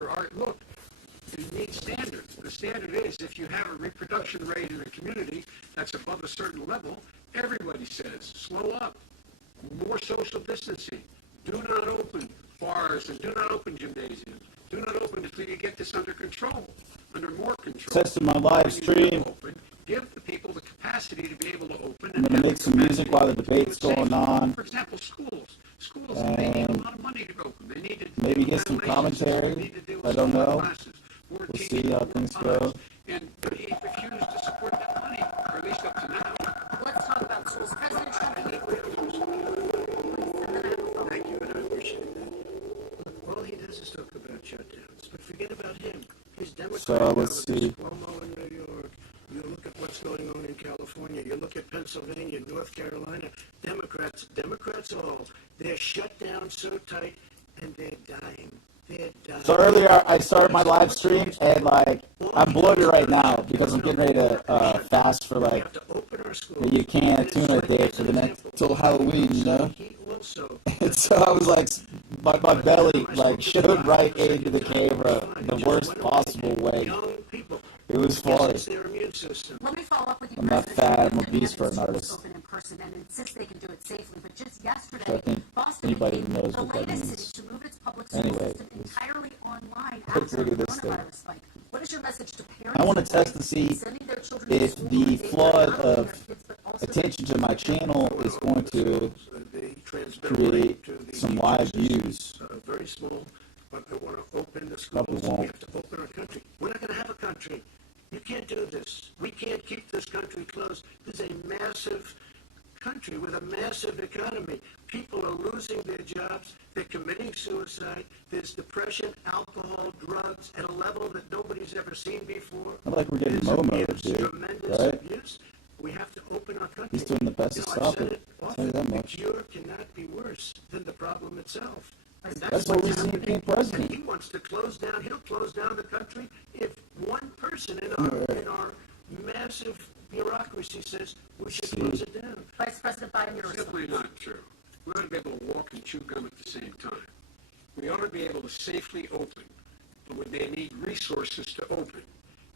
Look, you need standards. The standard is if you have a reproduction rate in a community that's above a certain level, everybody says, slow up, more social distancing, do not open bars and do not open gymnasiums, do not open until you get this under control, under more control. Testing my live stream. Give the people the capacity to be able to open. I'm going to make some music while the debate's going on. For example, schools. They need a lot of money to open. They need to maybe get some commentary. I don't know. We'll see how things go. And he refused to support that money, or at least up to now. Let's talk about schools. President Trump. Thank you, and I appreciate that. All he does is talk about shutdowns, but forget about him. He's Democrat. So let's see. Cuomo in New York. You look at what's going on in California. You look at Pennsylvania, North Carolina. Democrats all. They're shut down so tight, and they're dying. So earlier I started my live stream, and I'm bloated right now because I'm getting ready to fast for maybe a can of tuna a day for the next till Halloween, you know. And so I was my belly showed right into the camera the worst possible way. It was fun. Let me follow up with you. I'm not fat. I'm obese for an artist. Open in person and insist they can do it safely. But just yesterday, So I think Boston anybody became knows the what that latest means. city to move its public school Anyway, system entirely online let's after look the at this thing. coronavirus spike. What is your message to parents? I want to test to see if the flood of attention to my channel is going to create some live views. Very small, but they want to open the schools. We have to open our country. We're not going to have a country. You can't do this. We can't keep this country closed. This is a massive country with a massive economy. People are losing their jobs. They're committing suicide. There's depression, alcohol, drugs at a level that nobody's ever seen before. I like we're getting Momo, dude. Tremendous Right? abuse. We have to open our country. He's doing the best to stop it. I'll tell you that The much. cure cannot be worse than the problem itself. And That's the reason he became president. And he wants to close down. He'll close down the country if one person in our massive bureaucracy says we should close it down. Vice President Biden, your Simply not true. We ought to be able to walk and chew gum at the same time. We ought to be able to safely open, but they need resources to open.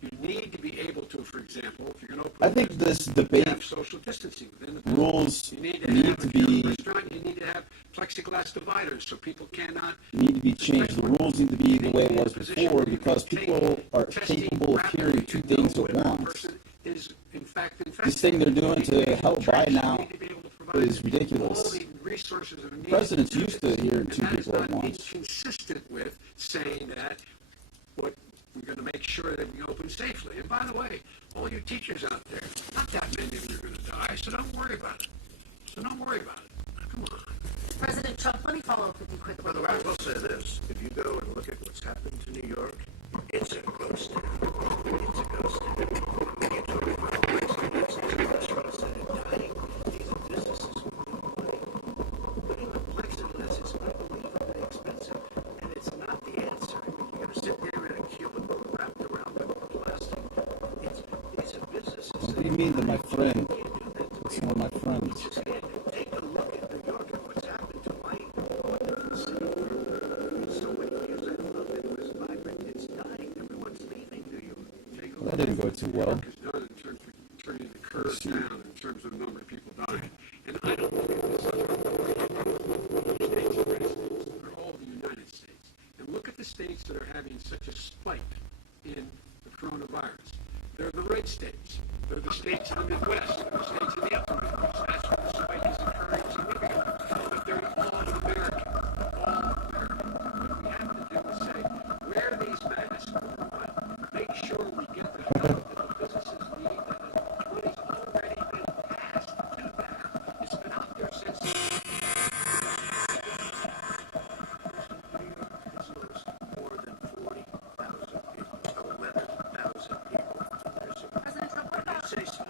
You need to be able to, for example, if you're going to open, I think this debate have social distancing within the rules you need need to be restaurant, you need to have plexiglass dividers so people cannot. need to be changed. The rules need to be the way it was before because people are capable of hearing two things at once. Is in fact This thing they're doing to help Biden out is ridiculous. Presidents used to hearing two people at once. Inconsistent with saying that what we're going to make sure that we open safely. And by the way, all you teachers out there, not that many of you are going to die, so don't worry about it. Come on. President Trump, let me follow up with you quickly. By the way, I will say this. If you go and look at what's happened to New York, it's a ghost town. It's a ghost town. When you talk about restaurants that are dying, these are businesses with no money. Putting the plexiglass is unbelievably expensive, and it's not the answer. You're going to sit there in a cubicle wrapped around with plastic. These are businesses. What do you mean that my friend? It's one of my friends. Take a look at New York and what's happened to my wonderful city. In so many years, I thought it was vibrant. It's dying. Everyone's leaving New York. That didn't go too well. Is done in terms of turning the curve down in terms of the number of people dying. And I don't believe this is states, for instance, are all the United States. And look at the states that are having such a spike in the coronavirus. They're the red states. They're the states in the Midwest. They're the states in the upper Midwest. That's where the spike is occurring significantly. But they're all American. What we have to do is say, wear these masks, but make sure we get the help that the businesses need, that the money's already been passed to them. It's been out there since more than 40,000 people, 11,000 people. President Trump, what about Say so.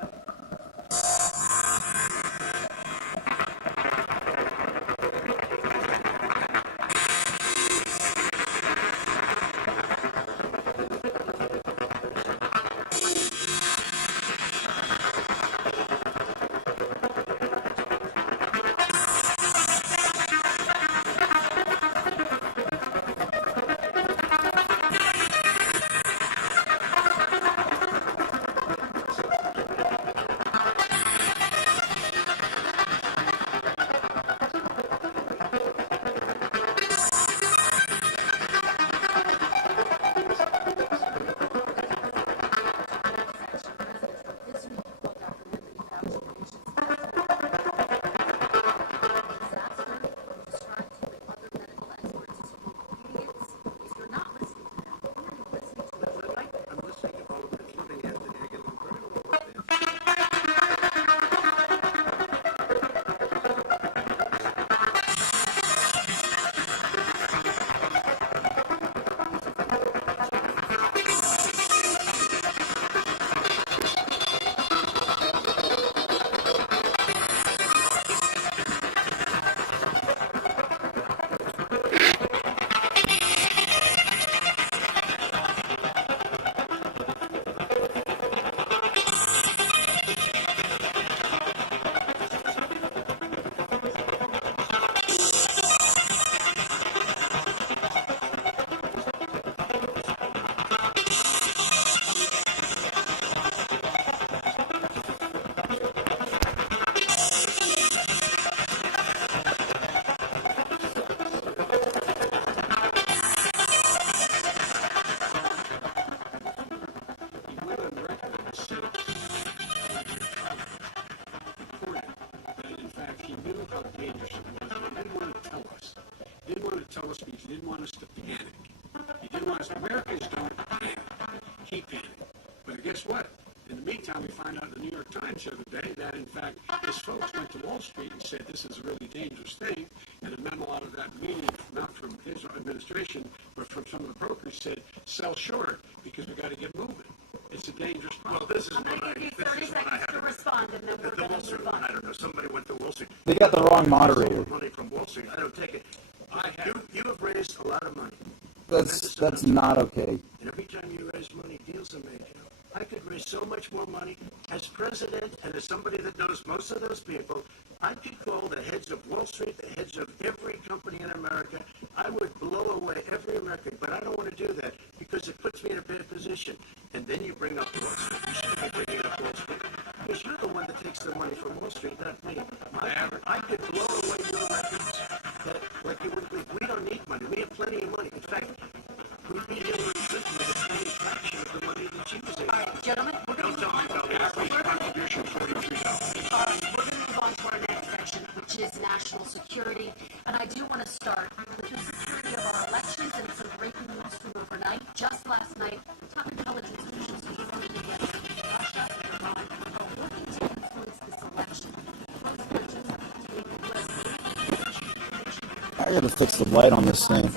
He didn't want us to panic. He didn't want us, Americans don't panic. He panicked. But guess what? In the meantime, we find out in the New York Times the other day that, in fact, his folks went to Wall Street and said this is a really dangerous thing, and a memo out of that meeting, not from his administration, but from some of the brokers, said sell short because we got to get moving. It's a dangerous problem. Well, this is I'm what going I, to give you this 30 is what I seconds had. to respond, and then we're The going Wall to Street move one, I on. don't know, somebody went to Wall Street. They got the wrong moderator. Money from Wall Street, I don't take it. You have raised a lot of money. That's not okay. And every time you raise money, deals are made. I could raise so much more money. As president and as somebody that knows most of those people, I could call the heads of Wall Street, the heads of every company in America. I would blow away every American, but I don't want to do that because it puts me in a bad position. And then you bring up Wall Street. You shouldn't be bringing up Wall Street because you're the one that takes the money from Wall Street, not me. I could blow away your records that, like you would believe. We don't need money. We have plenty of money. In fact, we'd be able to live with a tiny fraction of the money that she was able to. All right, gentlemen, we're going to move on to our next section, which is national security. And I do want to start with the security of our elections and some breaking news from overnight. Just last night, top intelligence officials confirmed that Russia and Iran are working to influence this election. Trump's pledges to make the U.S. I gotta fix the light on this thing.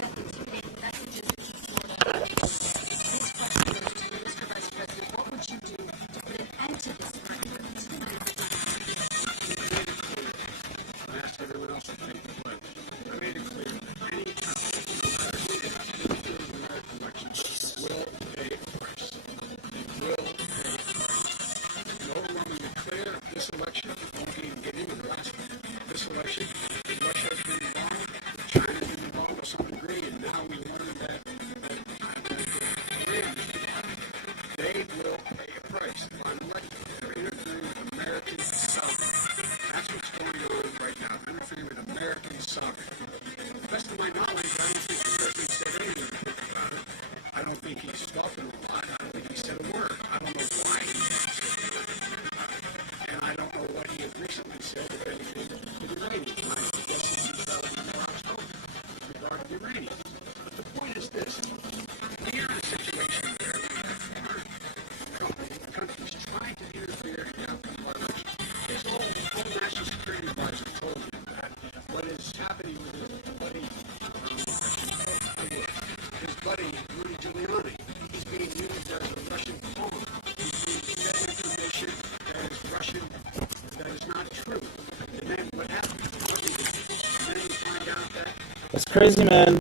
That's crazy, man.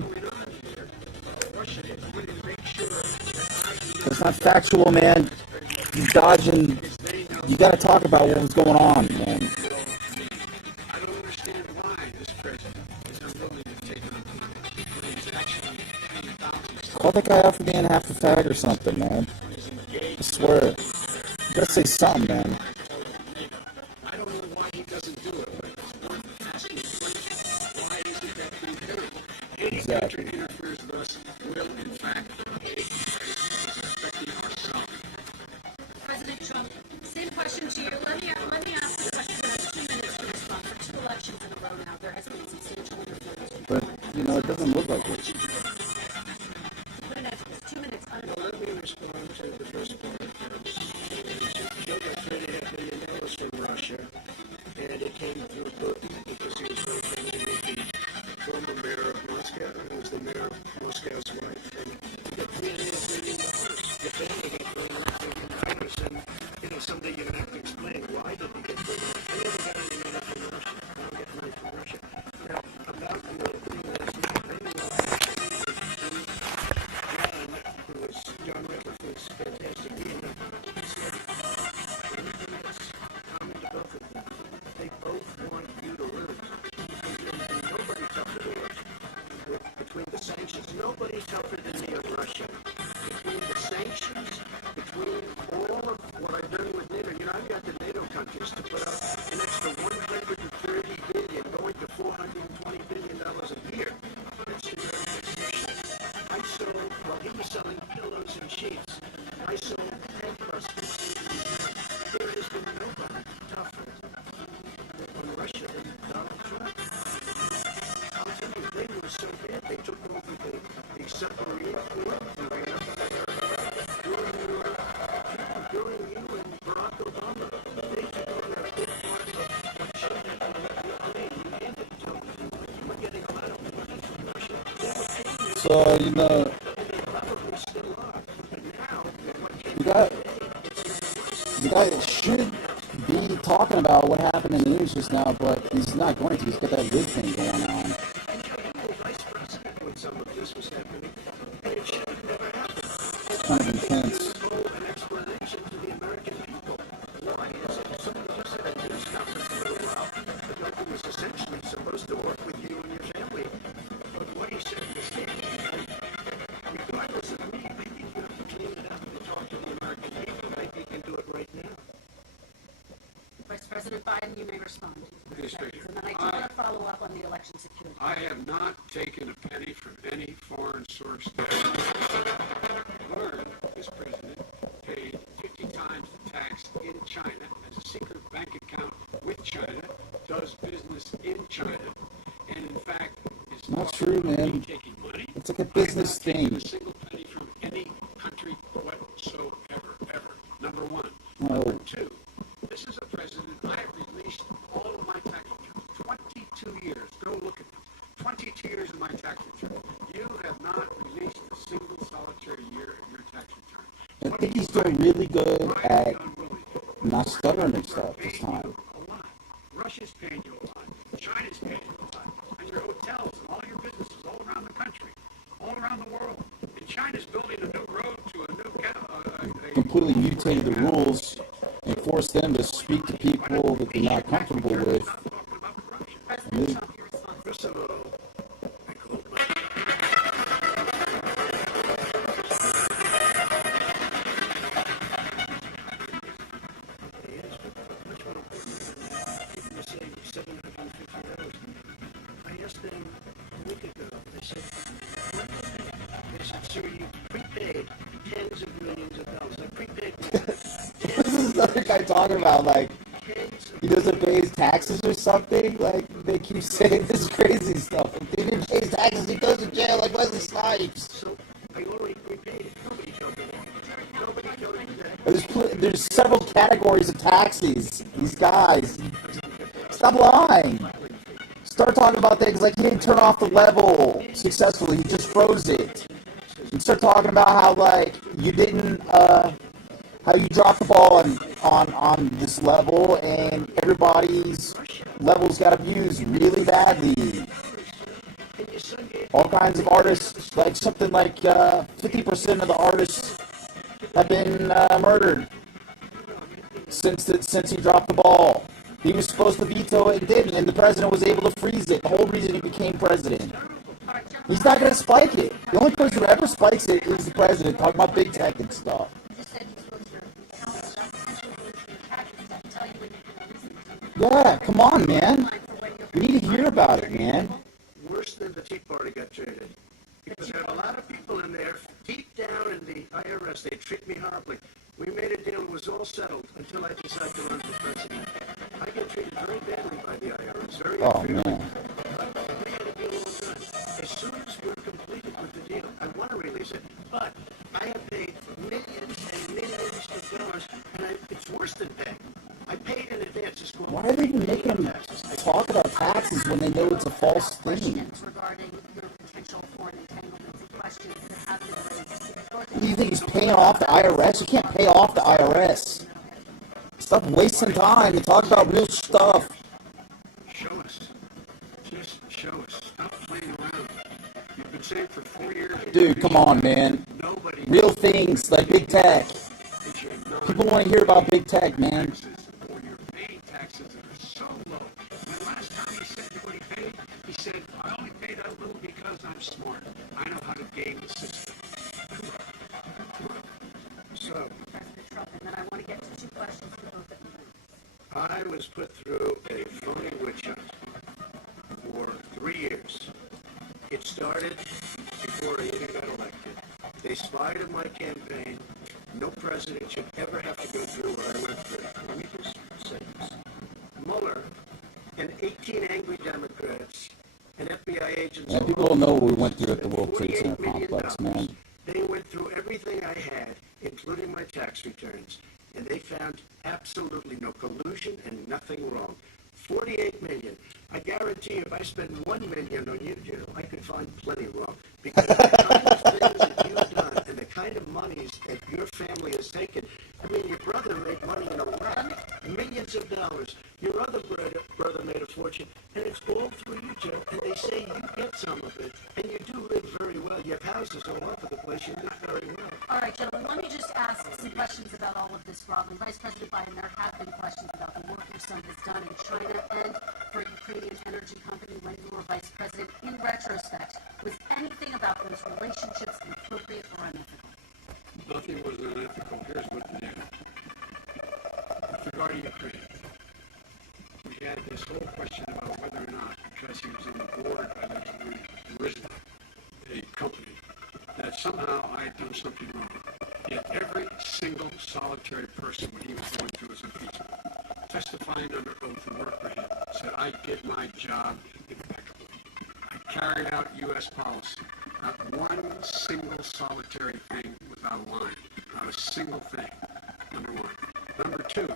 That's not factual, man. You dodging. You gotta talk about what was going on, man. I don't understand why this president is unwilling to take on when he's actually paying thousands. Call that guy out for being half a fag or something, man. I swear. You gotta say something, man. I don't know why he doesn't do it, but it's worth asking the question. Why isn't that being done? Any country interferes with us will, in fact, affecting ourselves. President Trump, same question to you. Let me ask the question. You have 2 minutes to respond. For 2 elections in a row now, there has been substantial interference. But, you know, it doesn't look like it. Put an end to this. 2 minutes. Let me respond to the first part first. Joe got $38 million from Russia, and it came through Putin because he was very friendly with the former mayor of Moscow, who was the mayor of Moscow's wife. And he got $38 million. The family got $38 million. And, someday you're going to have to explain why did he get $38 million. I never got any money from Russia. I don't get money from Russia. Now, about the thing last night, John Rivers was fantastic. He said, anything else common to both of them. They both want you to lose. Nobody's tougher than Russia. Between the sanctions, nobody's tougher than me of Russia. Between the sanctions, between all of what I've done with NATO, I've got the NATO countries to put up an extra $130 billion, going to $420 billion a year. That's Russia. I sold, while he was selling pillows and sheets, I sold handbuskets. There has been nobody tougher on Russia than Donald Trump. I'll tell you, they were so bad, they took over the So, you know, the guy should be talking about what happened in the news just now, but he's not going to. He's got that good thing going on. It's kind of intense. Essentially supposed to work with you and your family. But what he said was, regardless of me, I think you have to clean it up and talk to the American people. Maybe you can do it right now. Vice President Biden, you may respond. Mr. Speaker, And then I do want to follow up on the election security. I have not taken a penny from any foreign source. I learned this president paid 50 times the tax in China, has a secret bank account with China, does business in China, and in fact is Not true, man. taking money. It's like a business thing. A single penny from any country whatsoever, ever. Number one. Oh. Number two, this is a president. I have released all of my tax returns. 22 years. Go look at them. 22 years of my tax return. You have not released a single solitary year of your tax return. I think he's doing really good at not stuttering and stuff this time. A lot. Russia's paying you a lot. China's paying you a lot. And your hotels and all your businesses all around the country, all around the world. And China's building a new road to a new Completely mutated the rules and forced them to speak to people that they're not comfortable with. And they, First of all, I called my... Yes, but much more important than that. People are saying $750. I asked them a week ago, they said, what? They said, sir, you prepaid tens of millions of dollars. I prepaid this is another guy talking about, like, he doesn't pay his taxes or something. Like, they keep saying this crazy stuff. If he didn't pay his taxes, he goes to jail like Wesley Snipes. So I already prepaid it. Nobody told me that. Nobody told me that. There's several categories of taxes. These guys, stop lying. Start talking about things like he didn't turn off the level successfully. He just froze it. And start talking about how, like, you didn't, how you dropped the ball on this level and everybody's levels got abused really badly. All kinds of artists, like something like 50% of the artists have been murdered since he dropped the ball. He was supposed to veto it and didn't, and the president was able to freeze it. The whole reason he became president. He's not going to spike it. The only person who ever spikes it is the president, talking about big tech and stuff. Yeah, come on, man. We need to hear about it, man. Worse than the Tea Party got treated. Because there are a lot of people in there, deep down in the IRS, they treat me horribly. We made a deal, it was all settled until I decided to run for president. I get treated very badly by the IRS, very unfairly. Man. But we had a deal all done. As soon as we're completed with the deal, I want to release it, but I have paid millions and millions of dollars, and it's worse than paying. I paid in advance. It's called Why are they even making them talk about taxes when they know it's a false thing? Regarding your potential foreign entanglements and questions that have been raised. You think he's paying off the IRS? You can't pay off the IRS. Stop wasting time and talk about real stuff. Show us. Just show us. Stop playing around. You've been saying for 4 years. Dude, come on, man. Nobody. Real things like big tech. People want to hear about big tech, man. Or you're paying taxes that are so low. The last time he said what he paid, he said, I only paid that little because I'm smart. I know how to game the system. So, President Trump, and then I want to get to two questions for both of you. I was put through a phony witch hunt for 3 years. It started before I even got elected. They spied on my campaign. No president should ever have to go through what I went through. Let me just say this. Mueller and 18 angry Democrats and FBI agents... Yeah, people don't know what we went through at the World Trade Center complex, man. They went through everything I had, including my tax returns, and they found absolutely no collusion and nothing wrong. $48 million. I guarantee if I spend $1 million on YouTube, I could find plenty wrong. Because the kind of things that you've done and the kind of monies that your family has taken, I mean, your brother made money in a way, millions of dollars. Your other brother made a fortune, and it's all through you, Joe. And they say you get some of it, and you do live very well. You have houses all over the place. You live very well. All right, gentlemen, let me just ask some questions about all of this, Robin. Vice President Biden, there have been questions about the work your son has done in China and for a Ukrainian energy company when you were vice president. In retrospect, was anything about those relationships inappropriate or unethical? Nothing was unethical. Here's what they did. With regard to Ukraine, we had this whole question about whether or not, because he was on the board of a company, that somehow I had done something wrong. Yet every single solitary person, when he was going through his impeachment, testifying under oath to work for him, said, I did my job impeccably. I carried out U.S. policy. Not one single solitary thing was out of line. Not a single thing, number one. Number two,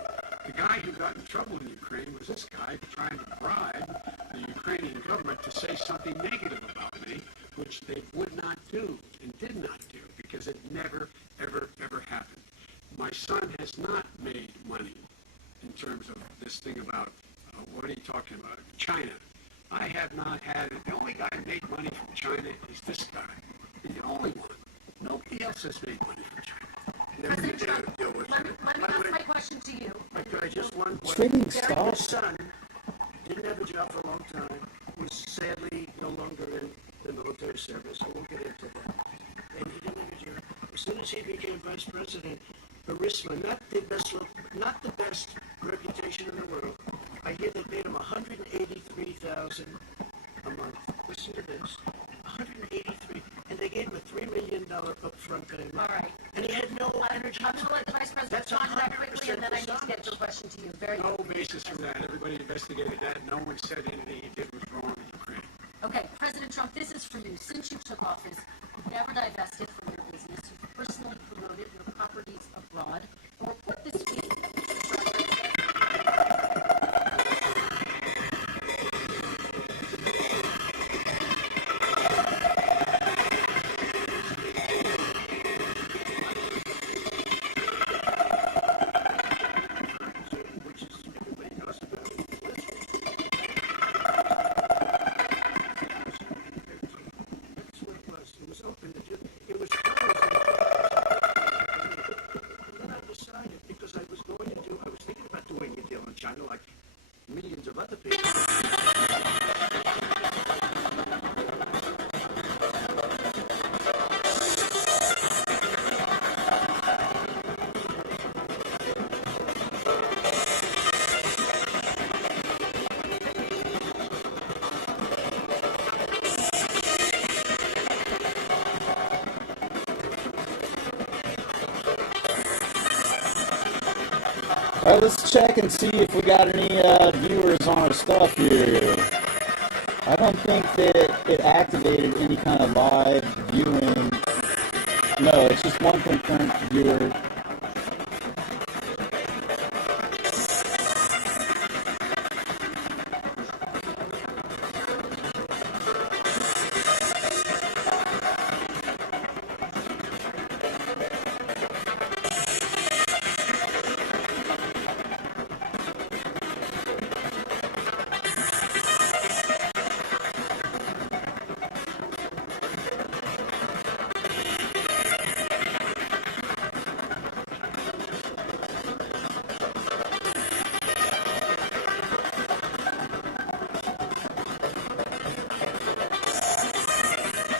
the guy who got in trouble in Ukraine was this guy trying to bribe the Ukrainian government to say something negative about me, which they would not do and did not do because it never, ever, ever happened. My son has not made money in terms of this thing about, what are you talking about, China. I have not had it. The only guy who made money from China is this guy. The only one. Nobody else has made money from China. President Trump, let me ask my question to you. Could I just one Trading Your stocks. son didn't have a job for a long time, was sadly no longer in the military service, I won't get into that. And he didn't have a job. As soon as he became vice president, Burisma, not the best reputation in the world. I hear they paid him $183,000 a month. Listen to this. $183,000, and they gave him a $3 million upfront payment. All right. And he had no energy. I'm going to let the Vice President That's respond to that quickly, and then I need to dishonest. get to a question to you. Very No good. basis for that. Everybody investigated that. No one said anything he did was wrong in Ukraine. Okay, President Trump, this is for you. Since you took office, you've never divested from your business. You've personally promoted your properties abroad. A report this week. Which is everybody knows about it. That's what it was. It was open. It was closed. And then I decided, because I was thinking about doing a deal in China like millions of other people. All right, let's check and see if we got any viewers on our stuff here. I don't think that it activated any kind of live viewing. No, it's just one confirmed viewer.